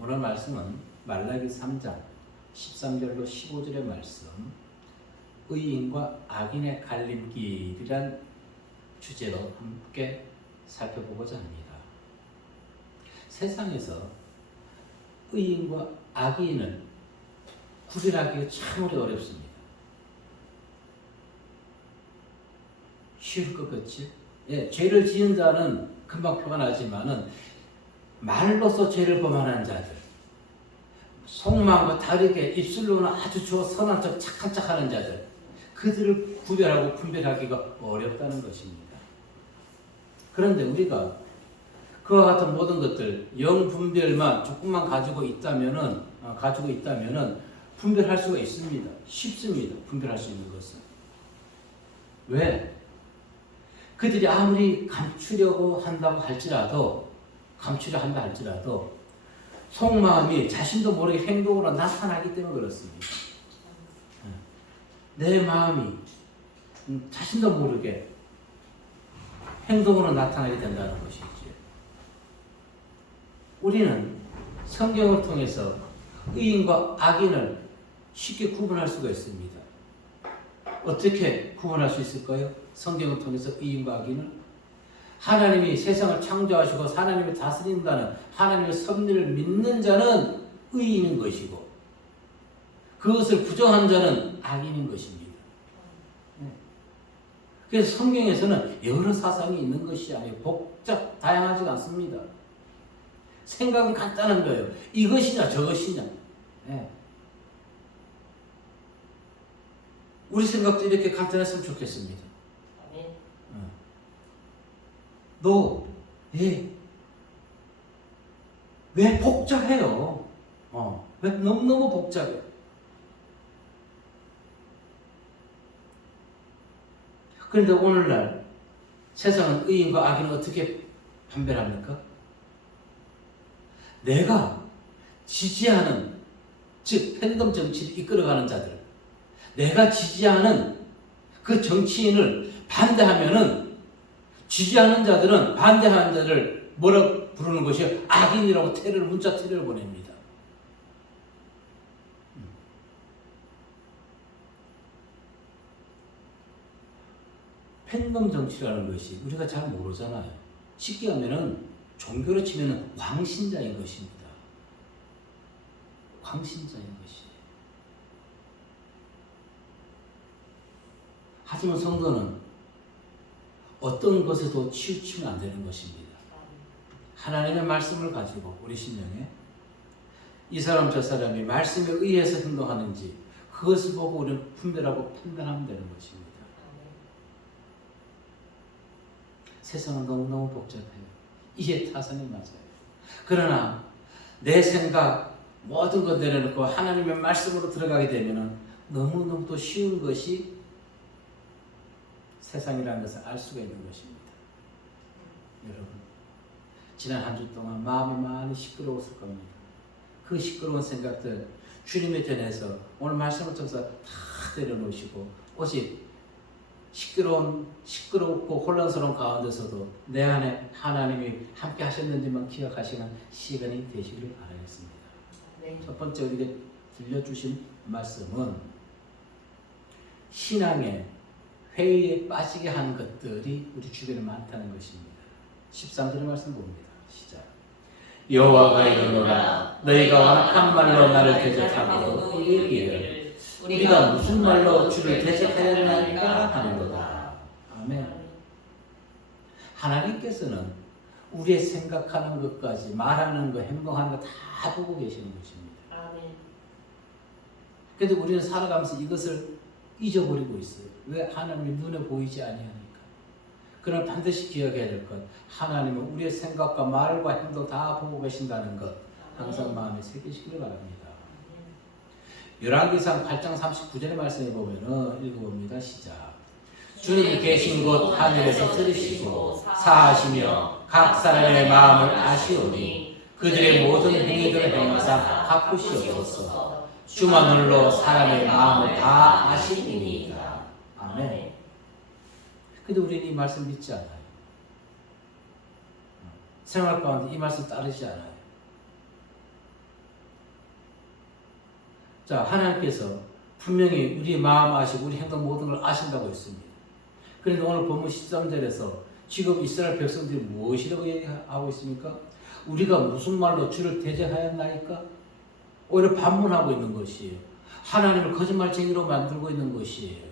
오늘 말씀은 말라기 3장 13절로 15절의 말씀, 의인과 악인의 갈림길이란 주제로 함께 살펴보고자 합니다. 세상에서 의인과 악인을 구별하기가 참 어렵습니다. 쉬울 것 같지? 예, 죄를 지은 자는 금방 표가 나지만은 말로서 죄를 범하는 자들, 속마음과 다르게 입술로는 아주 선한 척 착한 척 하는 자들, 그들을 구별하고 분별하기가 어렵다는 것입니다. 그런데 우리가 그와 같은 모든 것들 영분별만 조금만 가지고 있다면은 분별할 수가 있습니다. 쉽습니다. 분별할 수 있는 것은. 왜? 그들이 아무리 감추려 한다 할지라도 속마음이 자신도 모르게 행동으로 나타나기 때문에 그렇습니다. 내 마음이 자신도 모르게 행동으로 나타나게 된다는 것이죠. 우리는 성경을 통해서 의인과 악인을 쉽게 구분할 수가 있습니다. 어떻게 구분할 수 있을까요? 성경을 통해서 의인과 악인을 하나님이 세상을 창조하시고 하나님이 다스린다는 하나님의 섭리를 믿는 자는 의인인 것이고 그것을 부정한 자는 악인인 것입니다. 그래서 성경에서는 여러 사상이 있는 것이 아니고 다양하지 않습니다. 생각은 간단한 거예요. 이것이냐 저것이냐. 우리 생각도 이렇게 간단했으면 좋겠습니다. 왜 복잡해요? 왜 너무 복잡해? 그런데 오늘날 세상은 의인과 악인을 어떻게 판별합니까? 내가 지지하는, 즉 팬덤 정치를 이끌어가는 자들, 내가 지지하는 그 정치인을 반대하면은 지지하는 자들은 반대하는 자를 뭐라 부르는 것이 악인이라고 문자 테러를 보냅니다. 팬덤 정치라는 것이 우리가 잘 모르잖아요. 쉽게 하면은 종교로 치면은 광신자인 것입니다. 광신자인 것이. 하지만 성도는 어떤 것에도 치우치면 안 되는 것입니다. 하나님의 말씀을 가지고 우리 심령에 이 사람 저 사람이 말씀에 의해서 행동하는지 그것을 보고 우리는 분별하고 판단하면 되는 것입니다. 세상은 너무너무 복잡해요. 이해 타산이 맞아요. 그러나 내 생각 모든 것 내려놓고 하나님의 말씀으로 들어가게 되면 너무너무 또 쉬운 것이 세상이라는 것을 알 수가 있는 것입니다. 여러분, 지난 한 주 동안 마음이 많이 시끄러웠을 겁니다. 그 시끄러운 생각들 주님의 전에서 오늘 말씀을 통해서 다 내려놓으시고 오직 시끄럽고 혼란스러운 가운데서도 내 안에 하나님이 함께 하셨는지만 기억하시는 시간이 되시기를 바라겠습니다. 네. 첫 번째 우리에게 들려주신 말씀은 신앙의 회의에 빠지게 하는 것들이 우리 주변에 많다는 것입니다. 13절의 말씀 봅니다. 시작. 여호와가 이르노라 너희가 완악한 말로 나를 대적하고 이르기를 우리가 무슨 말로 주를 대적하였나이까 하는도다. 아멘. 하나님께서는 우리의 생각하는 것까지 말하는 것, 행동하는 것 다 보고 계시는 것입니다. 아멘. 그런데 우리는 살아가면서 이것을 잊어버리고 있어요. 왜? 하나님이 눈에 보이지 아니하니까. 그러나 반드시 기억해야 될 것, 하나님은 우리의 생각과 말과 행동 다 보고 계신다는 것 항상 마음에 새기시기를 바랍니다. 열왕기상 8장 39절의 말씀에 보면은 읽어봅니다. 시작. 주님 계신 곳 하늘에서 들으시고 사하시며 각 사람의 마음을 아시오니 그들의 모든 행위들을 행하사 갚으시옵소서. 주만홀로 사람의 마음을 다 아시니이다. 아멘. 근데 우리는 이 말씀 믿지 않아요. 생활 가운데 이 말씀 따르지 않아요. 자, 하나님께서 분명히 우리 마음 아시고 우리 행동 모든 걸 아신다고 했습니다. 그런데 오늘 본문 13절에서 지금 이스라엘 백성들이 무엇이라고 얘기하고 있습니까? 우리가 무슨 말로 주를 대적하였나이까? 오히려 반문하고 있는 것이에요. 하나님을 거짓말쟁이로 만들고 있는 것이에요.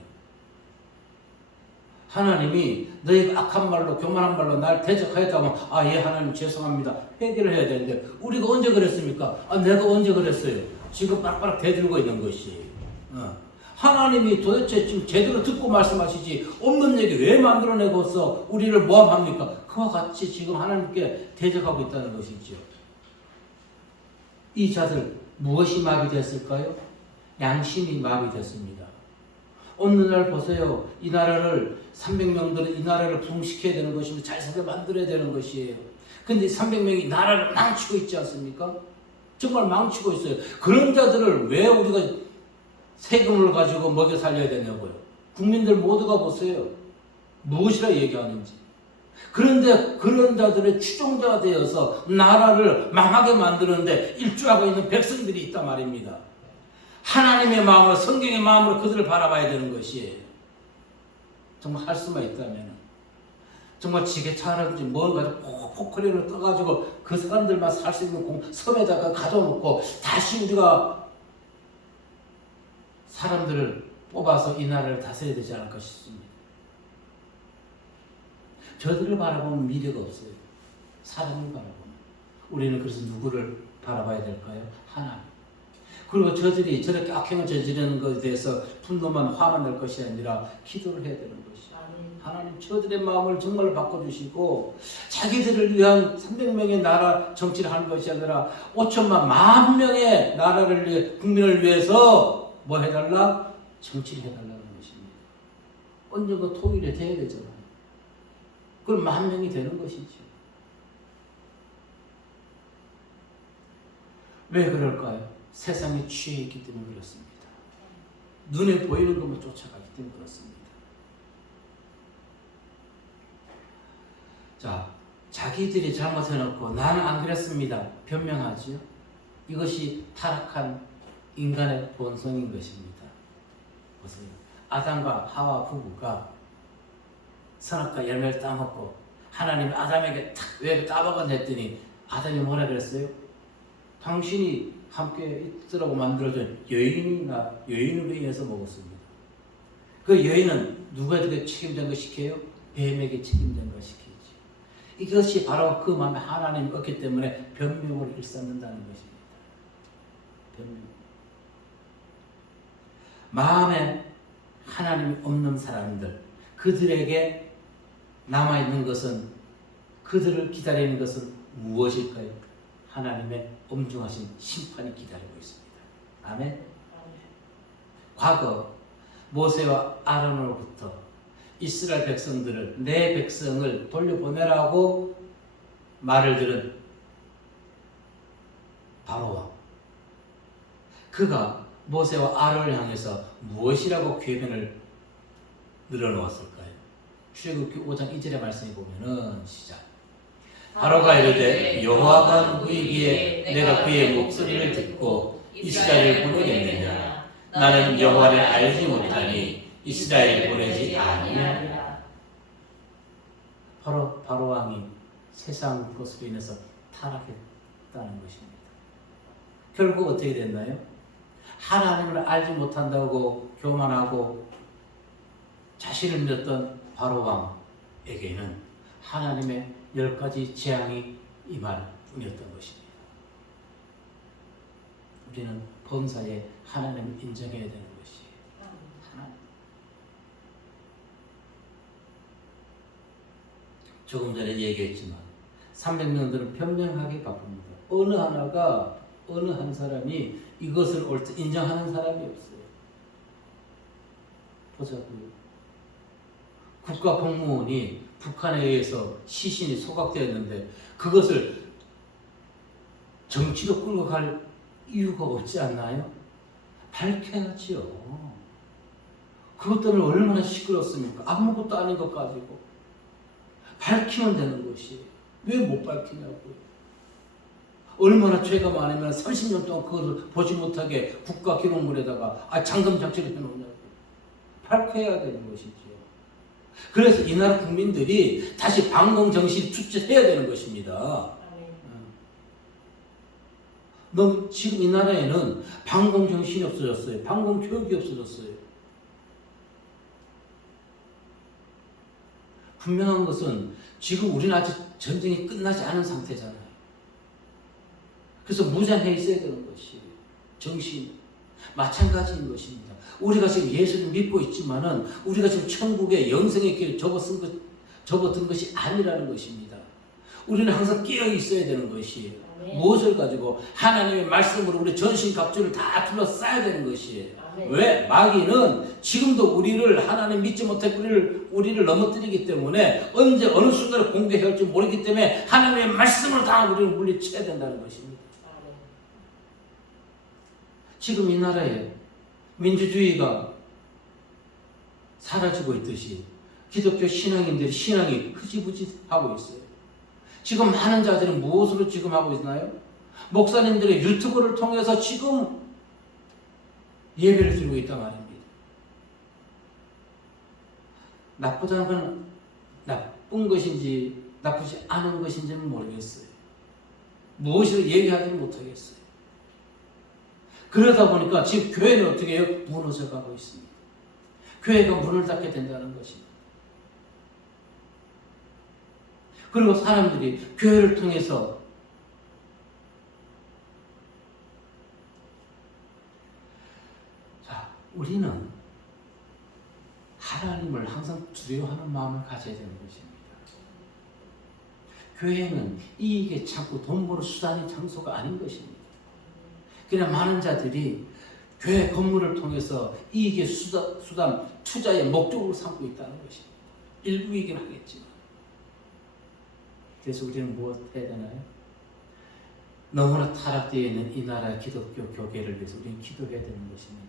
하나님이 너희가 악한 말로 교만한 말로 날 대적하였다면 예 하나님 죄송합니다 회개를 해야 되는데 우리가 언제 그랬습니까? 내가 언제 그랬어요? 지금 빡빡 대들고 있는 것이에요. 하나님이 도대체 지금 제대로 듣고 말씀하시지 없는 얘기 왜 만들어내고서 우리를 모함합니까? 그와 같이 지금 하나님께 대적하고 있다는 것이죠. 이 자들 무엇이 마비됐을까요? 양심이 마비됐습니다. 오늘날 보세요. 이 나라를 300명들은 이 나라를 부흥시켜야 되는 것이고 잘 살게 만들어야 되는 것이에요. 근데 300명이 나라를 망치고 있지 않습니까? 정말 망치고 있어요. 그런 자들을 왜 우리가 세금을 가지고 먹여 살려야 되냐고요. 국민들 모두가 보세요. 무엇이라 얘기하는지. 그런데 그런 자들의 추종자가 되어서 나라를 망하게 만드는데 일조하고 있는 백성들이 있단 말입니다. 하나님의 마음으로 성경의 마음으로 그들을 바라봐야 되는 것이에요. 정말 할 수만 있다면 정말 지게차라든지 뭔가 포크레인을 떠가지고 그 사람들만 살 수 있는 섬에다가 가둬놓고 다시 우리가 사람들을 뽑아서 이 나라를 다스려야 되지 않을까 싶습니다. 저들을 바라보면 미래가 없어요. 사람을 바라보면. 우리는 그래서 누구를 바라봐야 될까요? 하나님. 그리고 저들이 저렇게 악행을 저지르는 것에 대해서 분노만 화만 낼 것이 아니라 기도를 해야 되는 것이죠. 하나님 저들의 마음을 정말 바꿔주시고 자기들을 위한 300명의 나라 정치를 하는 것이 아니라 5천만 만 명의 나라를 위해 국민을 위해서 뭐 해달라? 정치를 해달라는 것입니다. 언젠가 통일이 돼야 되잖아요. 그럼 만 명이 되는 것이죠. 왜 그럴까요? 세상에 취해 있기 때문에 그렇습니다. 눈에 보이는 것만 쫓아가기 때문에 그렇습니다. 자, 자기들이 잘못해놓고 나는 안 그랬습니다. 변명하지요. 이것이 타락한 인간의 본성인 것입니다. 보세요. 아담과 하와 부부가 선악과 열매를 따먹고 하나님이 아담에게 왜 따먹었냐 했더니 아담이 뭐라 그랬어요? 당신이 함께 있으라고 만들어준 여인으로 인해서 먹었습니다. 그 여인은 누구에게 책임진 거 시켜요? 뱀에게 책임진 거 시키지. 이것이 바로 그 마음에 하나님이 없기 때문에 변명으로 일삼는다는 것입니다. 변명. 마음에 하나님이 없는 사람들, 그들에게 남아있는 것은, 그들을 기다리는 것은 무엇일까요? 하나님의 엄중하신 심판이 기다리고 있습니다. 아멘. 과거 모세와 아론으로부터 이스라엘 백성들을 내 백성을 돌려보내라고 말을 들은 바로왕, 그가 모세와 아론을 향해서 무엇이라고 궤변을 늘어놓았을까요? 출애굽기 5장 2절의 말씀에 보면은 시작. 바로가 이르되 여호와가 누구이기에 내가 그의 목소리를 듣고 이스라엘을 보내겠느냐? 나는 여호와를 알지 못하니 이스라엘을 보내지 아니하리라. 바로 왕이 세상 것으로 인해서 타락했다는 것입니다. 결국 어떻게 됐나요? 하나님을 알지 못한다고 교만하고 자신을 믿었던 바로 왕에게는 하나님의 10가지 재앙이 임할 뿐이었던 것입니다. 우리는 범사에 하나님을 인정해야 되는 것이에요. 하나님. 조금 전에 얘기했지만 300명들은 변명하기 바쁩니다. 어느 한 사람이 이것을 옳다 인정하는 사람이 없어요. 보자고요. 국가 공무원이 북한에 의해서 시신이 소각되었는데 그것을 정치로 끌고 갈 이유가 없지 않나요? 밝혀야지요. 그것 때문에 얼마나 시끄럽습니까? 아무것도 아닌 것 가지고 밝히면 되는 것이 왜 못 밝히냐고요. 얼마나 죄가 많으면 30년 동안 그것을 보지 못하게 국가 기록물에다가 잠금 장치를 해놓냐고. 밝혀야 되는 것이죠. 그래서 이 나라 국민들이 다시 방공 정신이 투철해야 되는 것입니다. 너무 지금 이 나라에는 방공 정신이 없어졌어요. 방공 교육이 없어졌어요. 분명한 것은 지금 우리는 아직 전쟁이 끝나지 않은 상태잖아요. 그래서 무장해 있어야 되는 것이 정신 마찬가지인 것입니다. 우리가 지금 예수를 믿고 있지만은 우리가 지금 천국의 영생의 길에 접어든 것이 아니라는 것입니다. 우리는 항상 깨어 있어야 되는 것이에요. 무엇을 가지고 하나님의 말씀으로 우리 전신갑주를 다 둘러싸야 되는 것이에요. 왜? 마귀는 지금도 우리를 하나님 믿지 못해 우리를 넘어뜨리기 때문에 언제 어느 순간에 공격해야 할지 모르기 때문에 하나님의 말씀으로 다 우리를 물리쳐야 된다는 것입니다. 지금 이 나라에 민주주의가 사라지고 있듯이 기독교 신앙인들의 신앙이 흐지부지하고 있어요. 지금 많은 자들은 무엇으로 지금 하고 있나요? 목사님들의 유튜브를 통해서 지금 예배를 드리고 있단 말입니다. 나쁘다는 건 나쁜 것인지 나쁘지 않은 것인지는 모르겠어요. 무엇을 얘기하지는 못하겠어요. 그러다 보니까 지금 교회는 어떻게 해요? 무너져 가고 있습니다. 교회가 문을 닫게 된다는 것입니다. 그리고 사람들이 교회를 통해서 우리는 하나님을 항상 두려워하는 마음을 가져야 되는 것입니다. 교회는 이익에 찾고 돈 버는 수단이 장소가 아닌 것입니다. 그냥 많은 자들이 교회 건물을 통해서 이익의 수단, 투자의 목적으로 삼고 있다는 것입니다. 일부이긴 하겠지만. 그래서 우리는 무엇 해야 되나요? 너무나 타락되어 있는 이 나라 기독교 교계를 위해서 우리는 기도해야 되는 것입니다.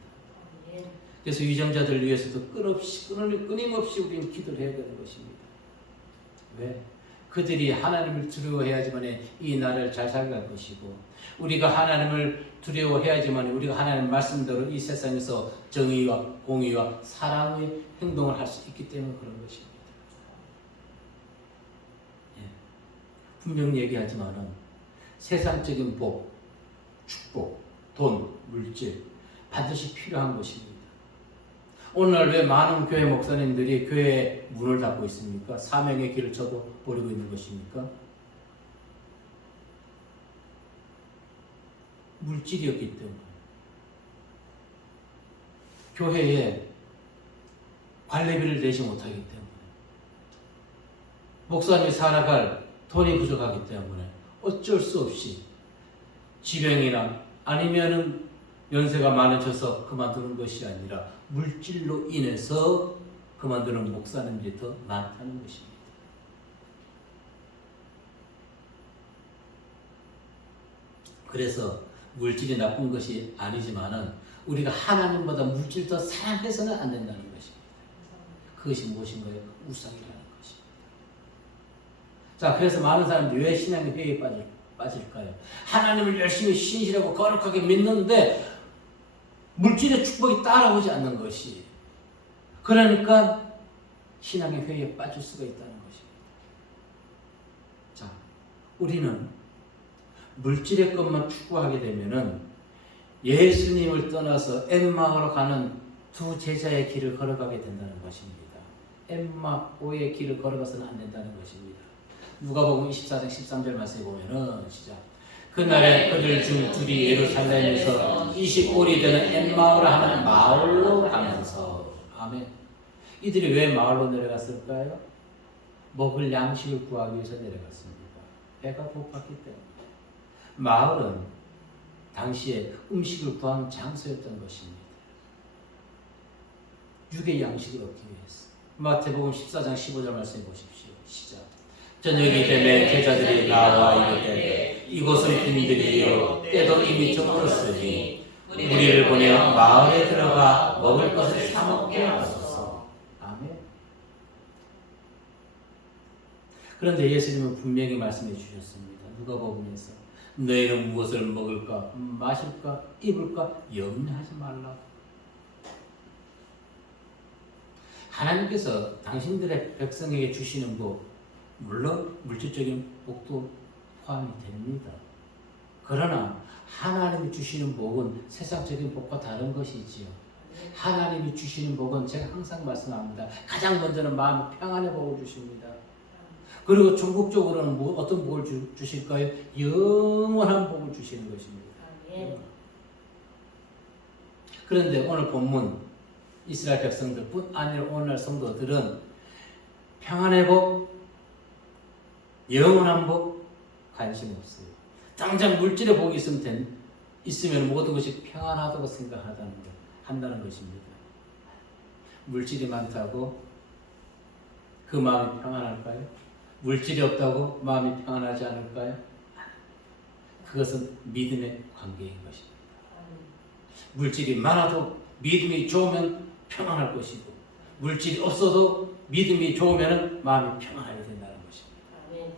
그래서 유정자들을 위해서도 끊임없이 우리는 기도를 해야 되는 것입니다. 왜? 그들이 하나님을 두려워해야지만 이 나라를 잘 살아갈 것이고, 우리가 하나님을 두려워해야지만 우리가 하나님 말씀대로 이 세상에서 정의와 공의와 사랑의 행동을 할 수 있기 때문에 그런 것입니다. 분명히 얘기하지만은 세상적인 복, 축복, 돈, 물질 반드시 필요한 것입니다. 오늘날 왜 많은 교회 목사님들이 교회 문을 닫고 있습니까? 사명의 길을 접어버리고 있는 것입니까? 물질이었기 때문에. 교회에 관리비를 내지 못하기 때문에. 목사님이 살아갈 돈이 부족하기 때문에 어쩔 수 없이 질병이나 아니면은 연세가 많아져서 그만두는 것이 아니라 물질로 인해서 그만두는 목사님들이 더 많다는 것입니다. 그래서 물질이 나쁜 것이 아니지만은 우리가 하나님보다 물질을 더 사랑해서는 안 된다는 것입니다. 그것이 무엇인가요? 우상이라는 것입니다. 자, 그래서 많은 사람들이 왜 신앙의 회의에 빠질까요? 하나님을 열심히 신실하고 거룩하게 믿는데 물질의 축복이 따라오지 않는 것이, 그러니까 신앙의 회의에 빠질 수가 있다는 것입니다. 자, 우리는 물질의 것만 추구하게 되면은 예수님을 떠나서 엠마오로 가는 두 제자의 길을 걸어가게 된다는 것입니다. 엠마오의 길을 걸어가서는 안 된다는 것입니다. 누가복음 24장 13절 말씀에 보면은 시작. 그날에 그들 중 둘이 예루살렘에서 20올이 되는 엠마오라 하는 마을로 가면서, 아멘. 이들이 왜 마을로 내려갔을까요? 먹을 양식을 구하기 위해서 내려갔습니다. 배가 고팠기 때문에. 마을은 당시에 음식을 구하는 장소였던 것입니다. 육의 양식을 얻기 위해서. 마태복음 14장 15절 말씀 보십시오. 시작. 저녁이 되매 제자들이 나와 이르되 이곳은 빈들이요 때도 이미 저물었으니 우리를 보내어 마을에 들어가 먹을 것을 사 먹게 하소서. 아멘. 그런데 예수님은 분명히 말씀해 주셨습니다. 누가복음에서 너희는 무엇을 먹을까 마실까 입을까 염려하지 말라. 하나님께서 당신들의 백성에게 주시는 복, 물론 물질적인 복도 포함이 됩니다. 그러나 하나님이 주시는 복은 세상적인 복과 다른 것이지요. 하나님이 주시는 복은 제가 항상 말씀합니다. 가장 먼저는 마음 평안의 복을 주십니다. 그리고 궁극적으로는 어떤 복을 주실까요? 영원한 복을 주시는 것입니다. 그런데 오늘 본문 이스라엘 백성들뿐 아니라 오늘날 성도들은 평안의 복, 영원한 복 관심 없어요. 당장 물질의 복이 있으면 모든 것이 평안하다고 한다는 것입니다. 물질이 많다고 그 마음이 평안할까요? 물질이 없다고 마음이 평안하지 않을까요? 그것은 믿음의 관계인 것입니다. 물질이 많아도 믿음이 좋으면 평안할 것이고, 물질이 없어도 믿음이 좋으면 마음이 평안하게 된다는 것입니다.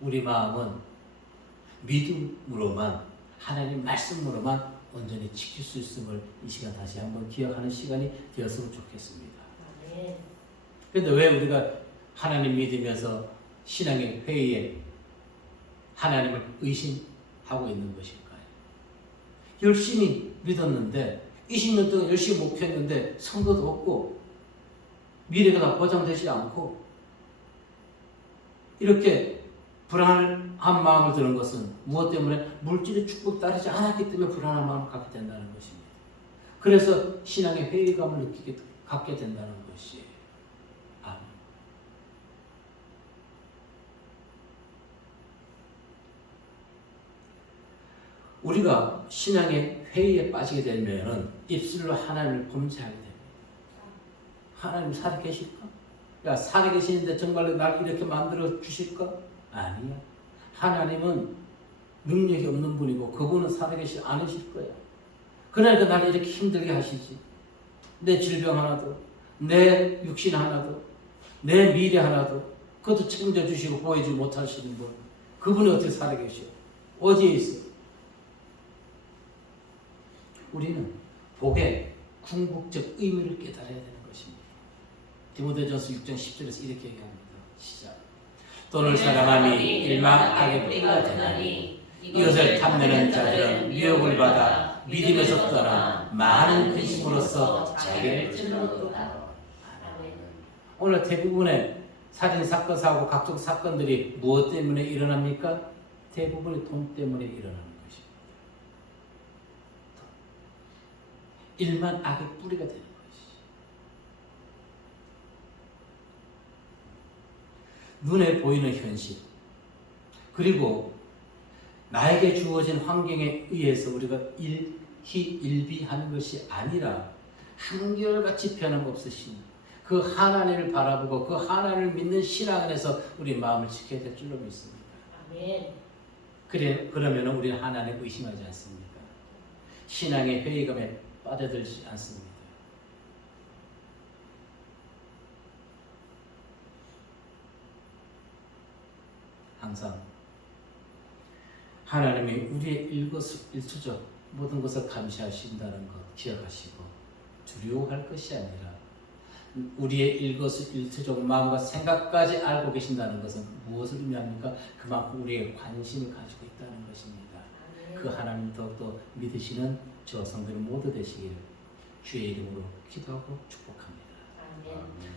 우리 마음은 믿음으로만, 하나님 말씀으로만 온전히 지킬 수 있음을 이 시간 다시 한번 기억하는 시간이 되었으면 좋겠습니다. 그런데 왜 우리가 하나님 믿으면서 신앙의 회의에 하나님을 의심하고 있는 것일까요? 열심히 믿었는데 20년 동안 열심히 목회했는데 성도도 없고 미래가 다 보장되지 않고 이렇게 불안한 마음을 드는 것은 무엇 때문에? 물질의 축복 따르지 않았기 때문에 불안한 마음을 갖게 된다는 것입니다. 그래서 신앙의 회의감을 갖게 된다는 것이에요. 아멘. 우리가 신앙의 회의에 빠지게 되면 입술로 하나님을 범죄하게 됩니다. 하나님 살아계실까? 야, 살아계시는데 정말로 날 이렇게 만들어 주실까? 아니야. 하나님은 능력이 없는 분이고 그분은 살아계시지 않으실 거야. 그러니까 나를 이렇게 힘들게 하시지. 내 질병 하나도, 내 육신 하나도, 내 미래 하나도 그것도 책임져 주시고 보여주지 못하시는 분. 그분이 어떻게 살아계셔? 어디에 있어? 우리는 복의 궁극적 의미를 깨달아야 되는 것입니다. 디모데전서 6장 10절에서 이렇게 얘기합니다. 시작. 돈을 사랑하니 일망악의 뿌리가 되나니 이것을 탐내는 자들은 미혹을 받아 믿음에서 떠나 많은 근심으로써 자기를 찔러도다. 오늘 대부분의 살인 사건, 사고, 각종 사건들이 무엇 때문에 일어납니까? 대부분이 돈 때문에 일어나는 것입니다. 일만 악의 뿌리가 되는 것이죠. 눈에 보이는 현실, 그리고 나에게 주어진 환경에 의해서 우리가 일희일비하는 것이 아니라 한결같이 변함없으신 그 하나님을 바라보고 그 하나님을 믿는 신앙 안에서 우리 마음을 지켜야 될 줄로 믿습니다. 아멘. 그러면 우리는 하나님을 의심하지 않습니다. 신앙의 회의감에 빠져들지 않습니다. 항상 하나님이 우리의 일거수일투족 모든 것을 감시하신다는 것 기억하시고 두려워할 것이 아니라 우리의 일거수일투족 마음과 생각까지 알고 계신다는 것은 무엇을 의미합니까? 그만큼 우리의 관심을 가지고 있다는 것입니다. 그 하나님 더욱더 믿으시는 저 성도들 모두 되시기를 주의 이름으로 기도하고 축복합니다.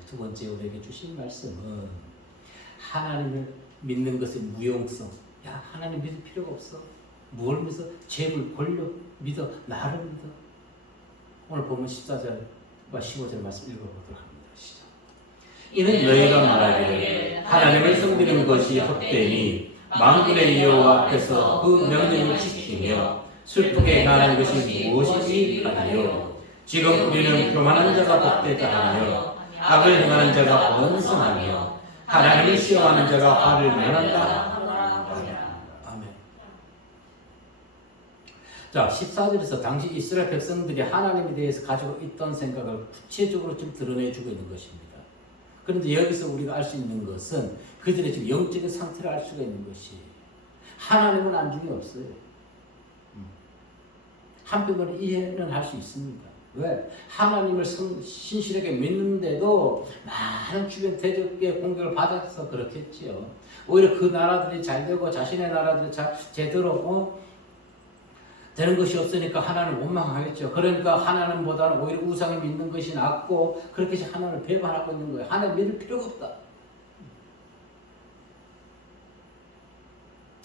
두 번째 우리에게 주신 말씀은 하나님을 믿는 것의 무용성. 야, 하나님 믿을 필요가 없어. 뭘 믿어? 재물, 권력 믿어. 나를 믿어. 오늘 보면 14절과 15절 말씀 읽어보도록 합니다. 시작. 이는 너희가 말하기를 하나님을 섬기는 것이 헛되니 만군의 여호와 앞에서 그 명령을 지키며 슬프게 행하는 것이 무엇이지 하니요. 지금 우리는 교만한 자가 복되다 하며 악을 행하는 자가 번성하며 하나님을 시험하는 자가 화를 면한다. 아멘. 자, 14절에서 당시 이스라엘 백성들이 하나님에 대해서 가지고 있던 생각을 구체적으로 좀 드러내주고 있는 것입니다. 그런데 여기서 우리가 알 수 있는 것은 그들의 지금 영적인 상태를 알 수가 있는 것이 하나님은 안중이 없어요. 한편으로 이해는 할 수 있습니다. 왜? 하나님을 신실하게 믿는데도 많은 주변 대적의 공격을 받아서 그렇겠지요. 오히려 그 나라들이 잘 되고 자신의 나라들이 제대로 되는 것이 없으니까 하나님을 원망하겠죠. 그러니까 하나님보다는 오히려 우상을 믿는 것이 낫고 그렇게 해서 하나님을 배반하고 있는 거예요. 하나님 믿을 필요가 없다.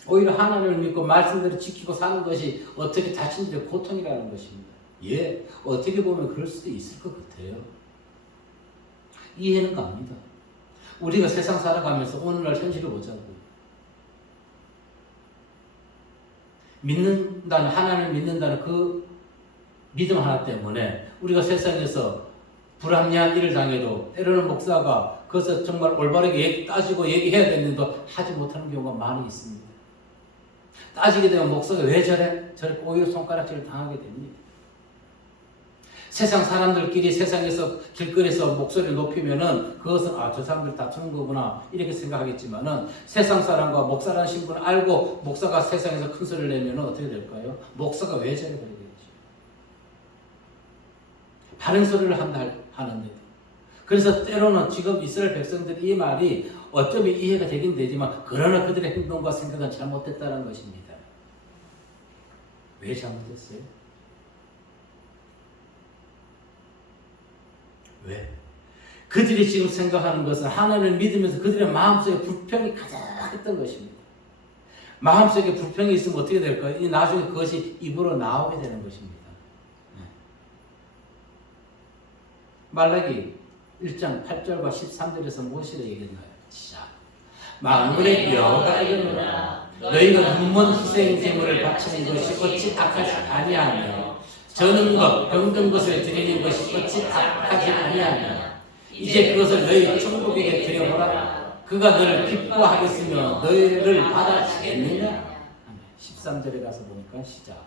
오히려 하나님을 믿고 말씀대로 지키고 사는 것이 어떻게 자신들의 고통이라는 것입니다. 예, 어떻게 보면 그럴 수도 있을 것 같아요. 이해는 갑니다. 우리가 세상 살아가면서 오늘날 현실을 보자고요. 믿는다는, 하나님을 믿는다는 그 믿음 하나 때문에 우리가 세상에서 불합리한 일을 당해도 때로는 목사가 그것을 정말 올바르게 따지고 얘기해야 되는데도 하지 못하는 경우가 많이 있습니다. 따지게 되면 목사가 왜 저래? 저렇게 오히려 손가락질을 당하게 됩니다. 세상 사람들끼리 세상에서 길거리에서 목소리를 높이면은 그것은 저 사람들 다투는 거구나 이렇게 생각하겠지만은 세상 사람과 목사라는 신분을 알고 목사가 세상에서 큰 소리를 내면은 어떻게 될까요? 목사가 왜 저래 그러겠지. 바른 소리를 한다 하는데도. 그래서 때로는 지금 이스라엘 백성들이 이 말이 어쩌면 이해가 되긴 되지만 그러나 그들의 행동과 생각은 잘못됐다는 것입니다. 왜 잘못됐어요? 왜? 그들이 지금 생각하는 것은 하나님을 믿으면서 그들의 마음속에 불평이 가득했던 것입니다. 마음속에 불평이 있으면 어떻게 될까요? 나중에 그것이 입으로 나오게 되는 것입니다. 말라기 1장 8절과 13절에서 무엇이라 얘기했나요? 자, 만군의 여호와가 이르노라 너희가 눈먼 희생 제물을 바치는 것이 어찌 악하지 아니하며 저는 것 병든 것을 드리는 것이 어찌 악하지 아니하며 이제 그것을 너희 천국에게 드려보라. 그가 너를 기뻐하겠으며 너희를 받아주겠느냐. 13절에 가서 보니까 시작.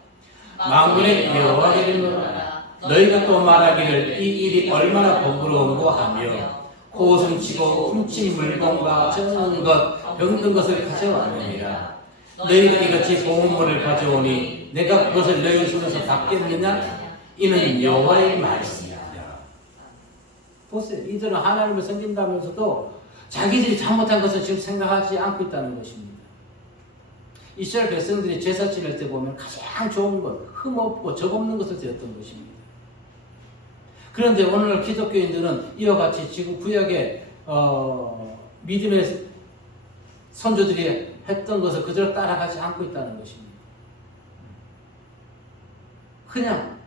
만군의 여호와가 이르노라 너희가 또 말하기를 이 일이 얼마나 번거로운고 하며 고슴치고 훔친 물건과 쩌는 것 병든 것을 가져왔느니라. 너희가 이같이 보물을 가져오니 내가 그것을 너희 손에서 받겠느냐? 이는 여호와의 말씀이야. 보세요. 이들은 하나님을 섬긴다면서도 자기들이 잘못한 것을 지금 생각하지 않고 있다는 것입니다. 이스라엘 백성들이 제사 지낼 때 보면 가장 좋은 것, 흠없고 적없는 것을 드렸던 것입니다. 그런데 오늘날 기독교인들은 이와 같이 지금 구약의 믿음의 선조들이 했던 것을 그대로 따라가지 않고 있다는 것입니다. 그냥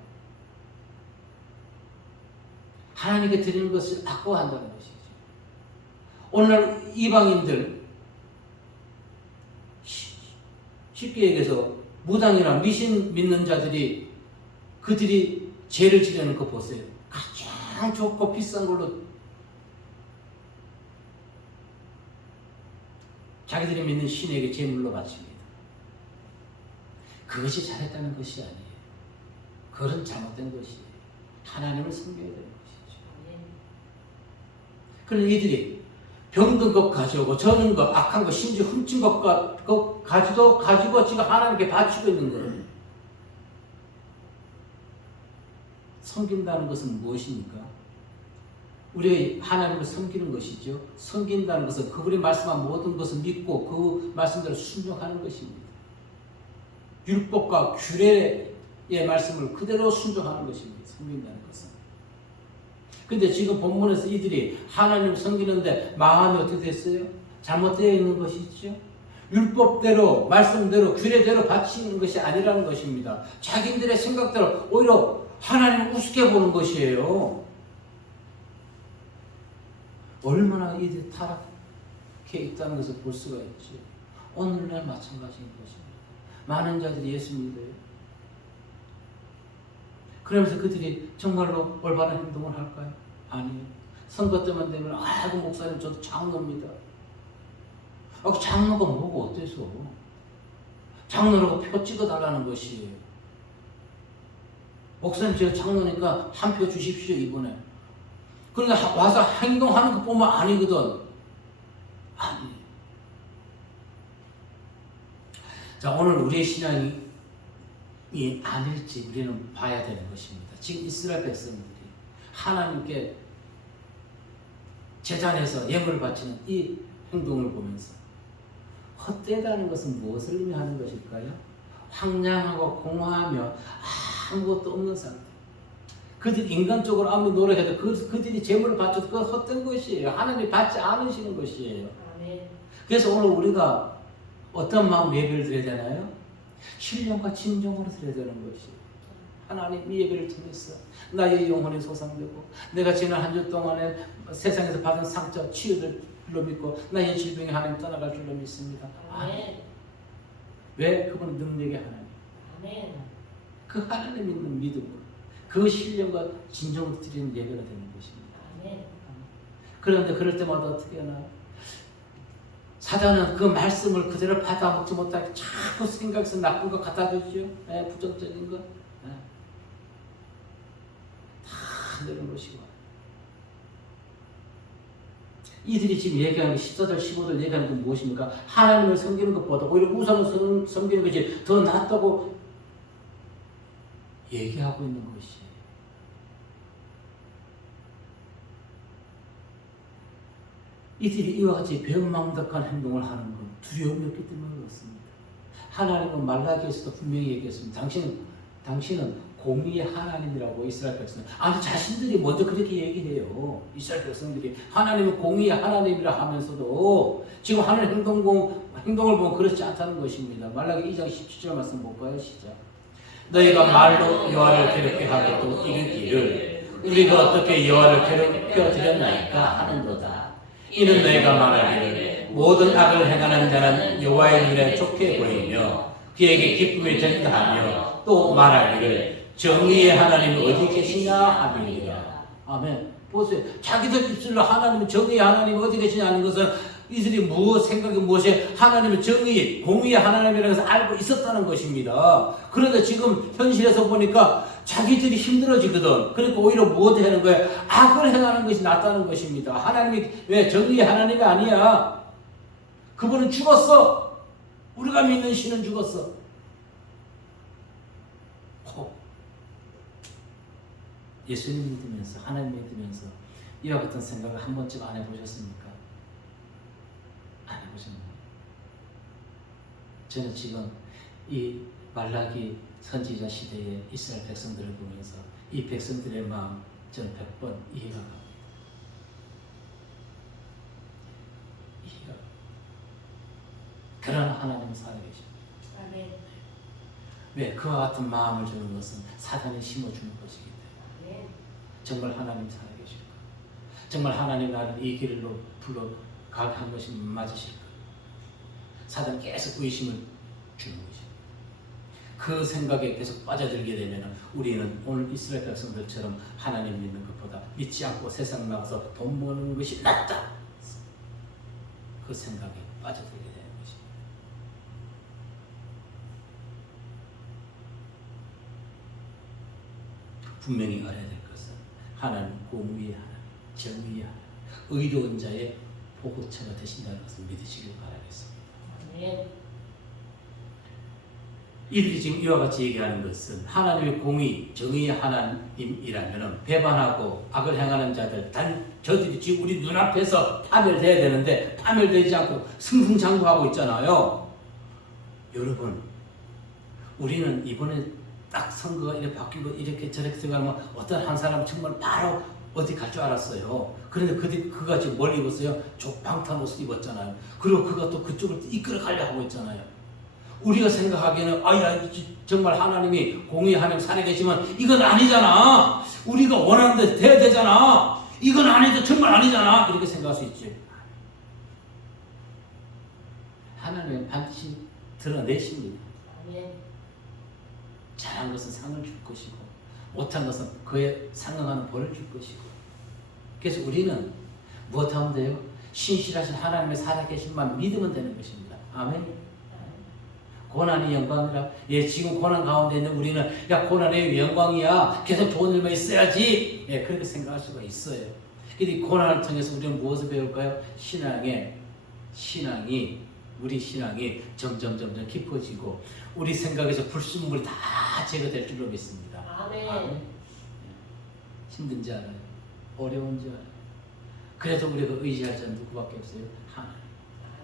하나님께 드리는 것을 아까워한다는 것이죠. 오늘날 이방인들 쉽게 얘기해서 무당이나 미신 믿는 자들이 그들이 죄를 지내는 거 보세요. 가장 좋고 비싼 걸로 자기들이 믿는 신에게 제물로 바칩니다. 그것이 잘했다는 것이 아니에요. 그건 잘못된 것이에요. 하나님을 섬겨야 되는 것이죠. 그런데 이들이 병든 것 가져오고 저는 것, 악한 것, 심지어 훔친 것 가지고 지금 하나님께 바치고 있는 거예요. 섬긴다는 것은 무엇입니까? 우리 하나님을 섬기는 것이죠. 섬긴다는 것은 그분이 말씀한 모든 것을 믿고 그 말씀대로 순종하는 것입니다. 율법과 규례의 말씀을 그대로 순종하는 것입니다. 섬긴다는 것은. 근데 지금 본문에서 이들이 하나님을 섬기는데 마음이 어떻게 됐어요? 잘못되어 있는 것이죠. 율법대로, 말씀대로, 규례대로 바치는 것이 아니라는 것입니다. 자기들의 생각대로 오히려 하나님을 우습게 보는 것이에요. 얼마나 이들이 타락해 있다는 것을 볼 수가 있지. 오늘날 마찬가지인 것입니다. 많은 자들이 예수 믿어요. 그러면서 그들이 정말로 올바른 행동을 할까요? 아니에요. 선거 때만 되면 그 목사님 저도 장로입니다. 그 장로가 뭐고 어때서? 장로라고 표 찍어달라는 것이에요. 목사님 제가 장로니까 한 표 주십시오 이번에. 그러니까 와서 행동하는 것뿐만 아니거든. 아니. 자, 오늘 우리의 신앙이 아닐지 우리는 봐야 되는 것입니다. 지금 이스라엘 백성들이 하나님께 제단에서 예물을 바치는 이 행동을 보면서 헛되다는 것은 무엇을 의미하는 것일까요? 황량하고 공허하며 아무것도 없는 상태. 그들이 인간적으로 아무리 노력해도 그들이 제물을 바쳐도 그건 헛된 것이에요. 하나님이 받지 않으시는 것이에요. 아멘. 그래서 오늘 우리가 어떤 마음 예배를 드려야 되나요? 신령과 진정으로 드려야 되는 것이에요. 하나님 이 예배를 통해서 나의 영혼이 소상되고 내가 지난 한 주 동안에 세상에서 받은 상처 치유될 줄로 믿고 나의 질병이 하나님 떠나갈 줄로 믿습니다. 아멘. 왜? 그분은 능력의 하나님. 아멘. 그 하나님 믿는 믿음으로 그 신령과 진정으로 드리는 예배가 되는 것입니다. 아멘. 그런데 그럴 때마다 어떻게 하나요? 사단은 그 말씀을 그대로 받아먹지 못하게 자꾸 생각해서 나쁜 거 갖다 주죠. 부정적인 거. 다 내려놓으시고. 이들이 지금 얘기하는 게 14절, 15절 얘기하는 게 무엇입니까? 하나님을 섬기는 것보다 오히려 우상을 섬기는 것이 더 낫다고 얘기하고 있는 것이. 이들이 이와 같이 배은망덕한 행동을 하는 건 두려움이 없기 때문에 그렇습니다. 하나님은 말라기에서도 분명히 얘기했습니다. 당신은 공의의 하나님이라고 이스라엘 백성. 아니 자신들이 먼저 그렇게 얘기해요. 이스라엘 백성들이 하나님은 공의의 하나님이라 하면서도 지금 하는 행동을 보면 그렇지 않다는 것입니다. 말라기 2장 17절 말씀 볼까요? 시작. 너희가 말로 여호와를 괴롭게 하고도 이르기를 우리가 어떻게 여호와를 괴롭혀 드렸나이까 하는도다. 이는 너희가 말하기를 모든 악을 행하는 자는 여호와의 눈에 좋게 보이며 그에게 기쁨이 된다 하며 또 말하기를 정의의 하나님이 어디 계시냐 하느니라. 아멘. 보세요. 자기들 입술로 하나님은 정의의 하나님이 어디 계시냐 하는 것은 이들이 생각이 무엇이 하나님은 정의, 공의의 하나님이라고 해서 알고 있었다는 것입니다. 그런데 지금 현실에서 보니까 자기들이 힘들어지거든. 그러니까 오히려 무엇을 하는 거예요? 악을 행하는 것이 낫다는 것입니다. 하나님이 왜 정의의 하나님이 아니야? 그분은 죽었어. 우리가 믿는 신은 죽었어. 예수님 믿으면서 하나님 믿으면서 이와 같은 생각을 한 번쯤 안 해보셨습니까? 안 해보셨나요? 저는 지금 이 말라기 선지자 시대의 이스라엘 백성들을 보면서 이 백성들의 마음 저는 100번 이해가 갑니다. 그러나 하나님은 살아계십니다. 아멘. 왜? 그와 같은 마음을 주는 것은 사단이 심어주는 것이기 때문에. 아멘. 정말 하나님 살아계실까? 정말 하나님 나를 이 길로 불러가게 한 것이 맞으실까? 사단 계속 의심을 주는 것이. 그 생각에 계속 빠져들게 되면 우리는 오늘 이스라엘 백성들처럼 하나님 믿는 것보다 믿지 않고 세상 나가서 돈 버는 것이 낫다. 그 생각에 빠져들게 되는 것입니다. 분명히 알아야 될 것은 하나님 공의의 하나님, 정의의 하나님, 의로운 자의 보호처가 되신다는 것을 믿으시길 바라겠습니다. 아멘. 이들이 지금 이와 같이 얘기하는 것은 하나님의 공의, 정의의 하나님이라면 배반하고 악을 행하는 자들, 저들이 지금 우리 눈앞에서 파멸돼야 되는데 파멸되지 않고 승승장구하고 있잖아요. 여러분, 우리는 이번에 딱 선거가 이렇게 바뀌고 이렇게 저렇게 들어가면 어떤 한 사람은 정말 바로 어디 갈 줄 알았어요. 그런데 그가 지금 뭘 입었어요? 방탄 옷을 입었잖아요. 그리고 그가 또 그쪽을 이끌어 가려 하고 있잖아요. 우리가 생각하기에는 정말 하나님이 공의 하나님 살아계시면 이건 아니잖아. 우리가 원하는 데 돼야 되잖아. 이건 아니죠. 정말 아니잖아. 이렇게 생각할 수 있지. 하나님은 반드시 드러내십니다. 아멘. 잘한 것은 상을 줄 것이고 못한 것은 그에 상응하는 벌을 줄 것이고. 그래서 우리는 무엇하면 돼요? 신실하신 하나님의 살아계신만 믿으면 되는 것입니다. 아멘. 고난이 영광이라. 지금 고난 가운데 있는 우리는 고난이 영광이야. 계속 좋은 일만 있어야지. 그렇게 생각할 수가 있어요. 근데 고난을 통해서 우리는 무엇을 배울까요? 신앙이 우리 신앙이 점점 깊어지고 우리 생각에서 불순물이 다 제거될 줄로 믿습니다. 아멘. 힘든지 알아요. 어려운지 알아요. 그래도 우리가 의지할 자는 누구밖에 없어요? 하나님.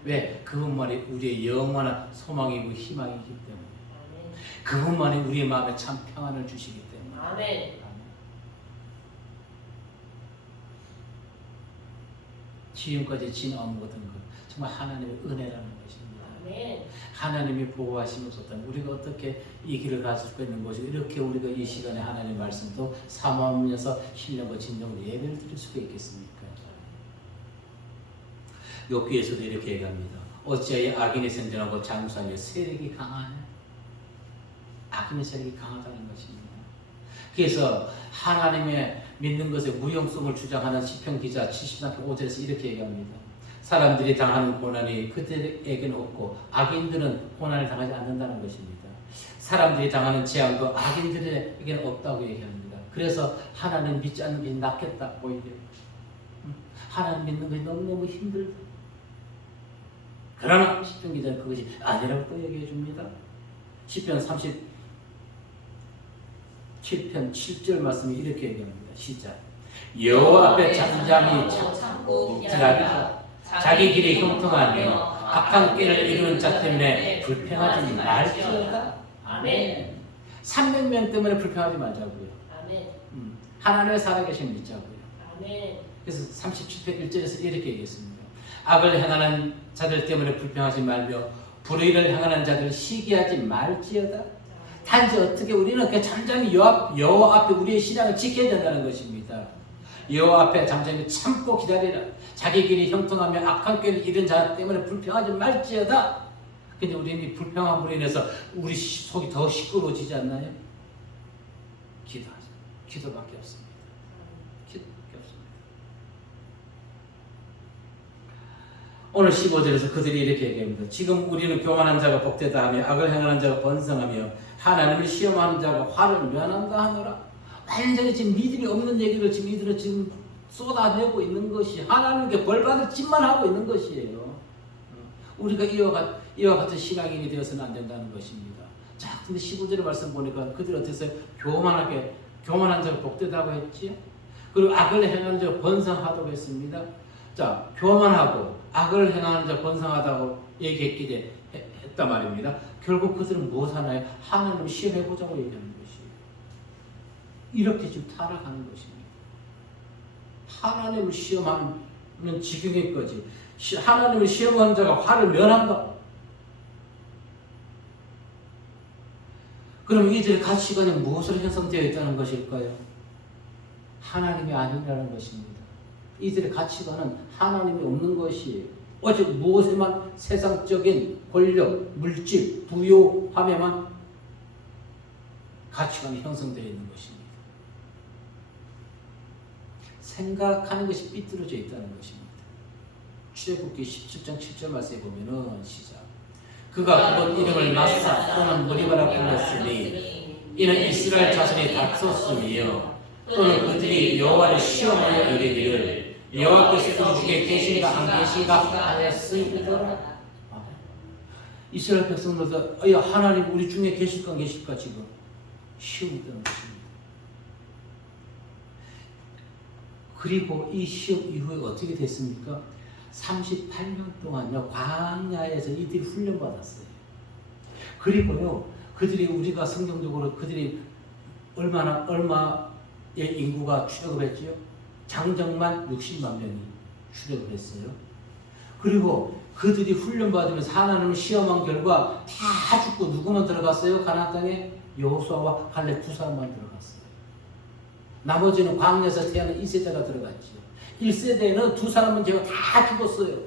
왜? 그분만이 우리의 영원한 소망이고 희망이기 때문에. 아멘. 그분만이 우리의 마음에 참 평안을 주시기 때문에. 아멘. 지금까지 지나온 모든 것 정말 하나님의 은혜라는 것입니다. 아멘. 하나님이 보호하심이 없었다면 우리가 어떻게 이 길을 갈 수 있는 것이고 이렇게 우리가 이 시간에 하나님의 말씀도 사모하면서 신령과 진정으로 예배를 드릴 수가 있겠습니까? 욥기에서도 이렇게 얘기합니다. 어찌하여 악인이 생존하고 장수하며 세력이 강하냐? 악인의 세력이 강하다는 것입니다. 그래서 하나님의 믿는 것에 무용성을 주장하는 시편 기자 73편 5절에서 이렇게 얘기합니다. 사람들이 당하는 고난이 그들에게는 없고 악인들은 고난을 당하지 않는다는 것입니다. 사람들이 당하는 재앙도 악인들에게는 없다고 얘기합니다. 그래서 하나님 믿지 않는 게 낫겠다 오히려. 하나님 믿는 것이 너무너무 힘들다. 그러나 시편 기자는 그것이 아니라고 또 얘기해 줍니다. 시편 37편 7절 말씀이 이렇게 얘기합니다. 시작. 여호와 앞에 잠잠히 참고 기다리라. 자기 길이 형통하며 악한 길을 이루는 자 때문에 불평하지 말지어다. 아멘. 300명 때문에 불평하지 말자고요. 아멘. 하나님의 살아계신 믿자고요. 아멘. 그래서 37편 1절에서 이렇게 얘기했습니다. 악을 행하는 자들 때문에 불평하지 말며 불의를 행하는 자들을 시기하지 말지어다. 단지 어떻게 우리는 그 잠잠히 여호와 앞에 우리의 신앙을 지켜야 된다는 것입니다. 여호와 앞에 잠잠히 참고 기다리라. 자기 길이 형통하며 악한 길을 잃은 자 때문에 불평하지 말지어다. 근데 우리는 이 불평함으로 인해서 우리 속이 더 시끄러워지지 않나요? 기도하자. 기도밖에 없습니다. 기도밖에 없습니다. 오늘 15절에서 그들이 이렇게 얘기합니다. 지금 우리는 교만한 자가 복되다 하며 악을 행하는 자가 번성하며 하나님을 시험하는 자가 화를 면한다 하노라. 완전히 지금 믿음이 없는 얘기를 지금 이들은 지금 쏟아내고 있는 것이 하나님께 벌받을 짓만 하고 있는 것이에요. 우리가 이와 같은 신앙인이 되어서는 안 된다는 것입니다. 자, 근데 15절의 말씀 보니까 그들이 어땠어요? 교만한 자가 복되다고 했지요? 그리고 악을 행하는 자가 번성하다고 했습니다. 자, 교만하고 악을 행하는 자 번성하다고 했단 말입니다. 결국 그들은 무엇 하나요? 하나님을 시험해보자고 얘기하는 것이에요. 이렇게 지금 타락하는 것입니다. 하나님을 시험하는 지경에까지 하나님을 시험하는 자가 화를 면한다. 그럼 이들의 가치관이 무엇으로 형성되어 있다는 것일까요? 하나님이 아니라는 것입니다. 이들의 가치관은 하나님이 없는 것이에요. 오직 무엇에만 세상적인 권력, 물질, 부요함에만 가치관이 형성되어 있는 것입니다. 생각하는 것이 삐뚤어져 있다는 것입니다. 출애굽기 17장 7절 말씀에 보면은 시작. 그가 그곳 이름을 마사 또는 머리바라 불렀으니 이는 이스라엘 자손이 다퉜으며 또는 그들이 여호와를 시험하여 이르기를 여호와께서 우리 중에 계신가 안 계신가 하였으이더라. 이스라엘 백성들도 하나님 우리 중에 계실까 안 계실까 지금 시험이 있다는 것입니다. 그리고 이 시험 이후에 어떻게 됐습니까? 38년 동안요 광야에서 이들이 훈련받았어요. 그리고요 그들이 우리가 성경적으로 그들이 얼마의 인구가 출애굽 했지요? 장정만 60만 명이 출애굽 했어요. 그리고 그들이 훈련받으면서 하나님을 시험한 결과 다 죽고 누구만 들어갔어요? 가나안 땅에 여호수아와 갈렙 두 사람만 들어갔어요. 나머지는 광야에서 태어난 2세대가 들어갔지요. 1세대에는 두 사람은 제가 다 죽었어요.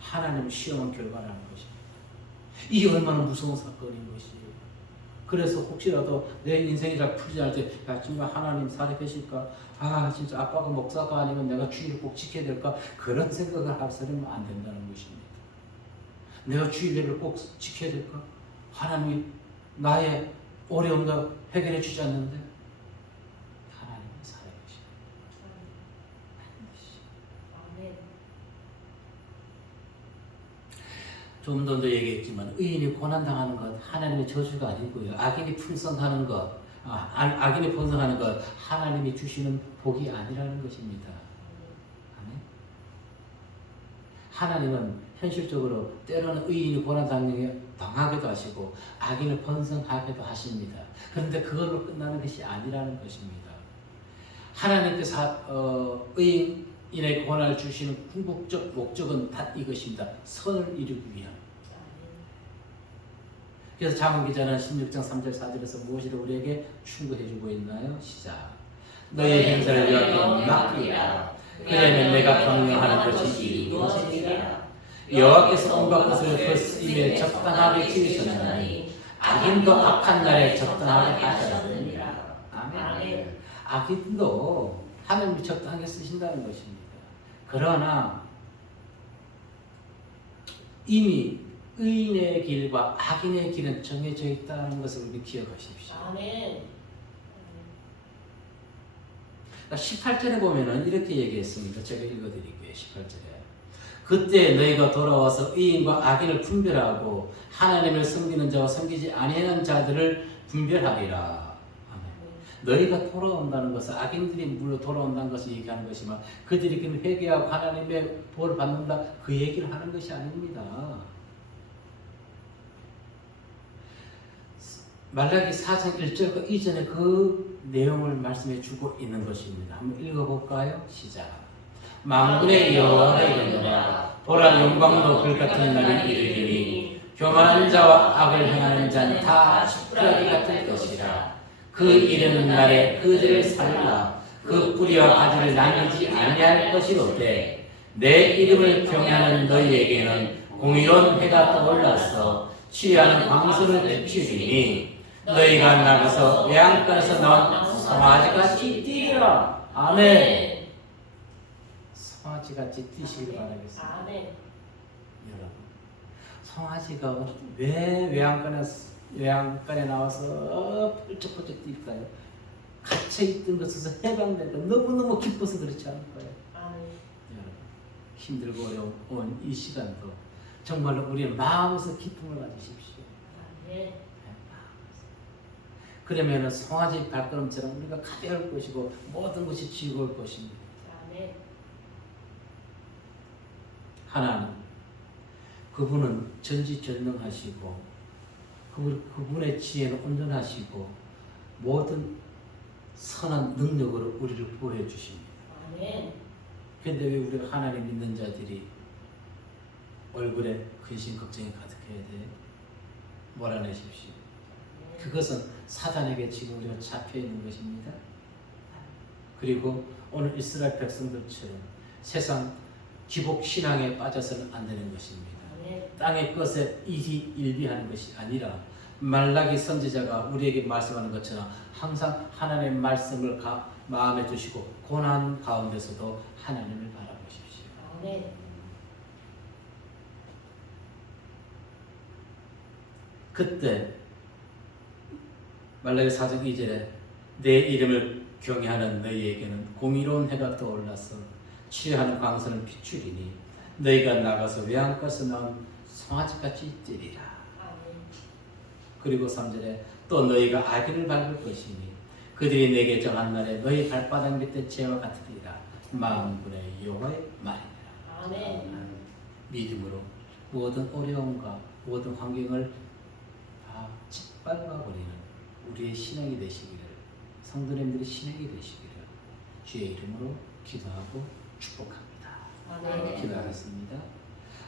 하나님을 시험한 결과라는 것입니다. 이게 얼마나 무서운 사건인 것이에요. 그래서 혹시라도 내 인생이 잘 풀리지 않을 때, 야, 정말 하나님 살아계실까? 아, 진짜 아빠가 목사가 아니면 내가 주일을 꼭 지켜야 될까? 그런 생각을 하서는 안 된다는 것입니다. 내가 주일을 꼭 지켜야 될까? 하나님이 나의 어려움도 해결해 주지 않는데? 하나님은 살아계십니다. 반드시. 아멘. 좀 전도 얘기했지만 의인이 고난당하는 것 하나님의 저주가 아니고요. 악인이 풍성하는 것, 악인이 번성하는 것 하나님이 주시는 복이 아니라는 것입니다. 아멘. 하나님은 현실적으로 때로는 의인이 고난당하기도 하시고 악인을 번성하기도 하십니다. 그런데 그걸로 끝나는 것이 아니라는 것입니다. 하나님께서 의인의 고난을 주시는 궁극적 목적은 다 이것입니다. 선을 이루기 위함. 그래서 잠언 기자는 16장 3절 4절에서 무엇이를 우리에게 충고해주고 있나요? 시작. 너의 행사를 여호와께 맡기라. 그러면 내가 경영하는 것이 이루어지리라. 여호와께서 온갖 것을 그 쓰임에 적당하게 지으셨나니 악인도 악한 날에 적당하게 하셨느니라. 아멘. 악인도 하나님이 적당하게 쓰신다는 것입니다. 그러나 이미 의인의 길과 악인의 길은 정해져 있다는 것을 우리 기억하십시오. 아멘. 18절에 보면은 이렇게 얘기했습니다. 제가 읽어드릴게요. 18절에. 그때 너희가 돌아와서 의인과 악인을 분별하고 하나님을 섬기는 자와 섬기지 아니하는 자들을 분별하리라. 너희가 돌아온다는 것은 악인들이 물로 돌아온다는 것을 얘기하는 것이지만 그들이 그럼 회개하고 하나님의 벌을 받는다 그 얘기를 하는 것이 아닙니다. 말라기 4장 1절과 이전에 그 내용을 말씀해 주고 있는 것입니다. 한번 읽어볼까요? 시작. 만군의 여호와가 이르노라. 보라 영광으로 불같은 날이 이르리니 교만한 자와 악을 행하는 자는 다 숯불이 같을 것이라. 그 이르는 날에 그들을 살라. 그 뿌리와 가지를 나누지 아니할 것이로되 내 이름을 경외하는 너희에게는 공의로운 해가 떠올라서 취하는 광선을 비추리니 너희가 나가서 외양간에서 나온 송아지같이 뛰라. 아멘. 송아지같이 뛰시길 바라겠습니다. 아멘. 여러분, 송아지가 왜 외양간에 나와서 펄쩍펄쩍 뛸까요? 갇혀있던 것에서 해방되니까 너무너무 기뻐서 그렇지 않을까요? 아멘. 여러분, 힘들고 어려운 이 시간도 정말로 우리의 마음에서 기쁨을 가지십시오. 아멘. 그러면 송아지 발걸음처럼 우리가 가벼울 것이고 모든 것이 즐거울 것입니다. 아멘. 하나님, 그분은 전지전능하시고 그분의 지혜는 온전하시고 모든 선한 능력으로 우리를 보호해 주십니다. 아멘. 그런데 왜 우리가 하나님 믿는 자들이 얼굴에 근심 걱정이 가득해야 돼요? 몰아내십시오. 그것은 사단에게 지금 우리가 잡혀 있는 것입니다. 그리고 오늘 이스라엘 백성들처럼 세상 기복 신앙에 빠져서는 안 되는 것입니다. 땅의 것에 일비하는 것이 아니라 말라기 선지자가 우리에게 말씀하는 것처럼 항상 하나님의 말씀을 마음에 두시고 고난 가운데서도 하나님을 바라보십시오. 아멘. 그때 말라기 4장 2절에 내 이름을 경외하는 너희에게는 공의로운 해가 떠올라서 취하는 광선을 비추리니 너희가 나가서 외양간에서 나온 송아지같이 뛰리라. 아멘. 그리고 3절에 또 너희가 악인을 밟을 것이니 그들이 내게 정한 날에 너희 발바닥 밑에 재와 같으리라. 만군의 여호와의 말이니라. 아멘. 믿음으로 모든 어려움과 모든 환경을 다 짓밟아 버리는 우리의 신앙이 되시기를, 성도님들의 신앙이 되시기를 주의 이름으로 기도하고 축복합니다. 아멘. 기도하겠습니다.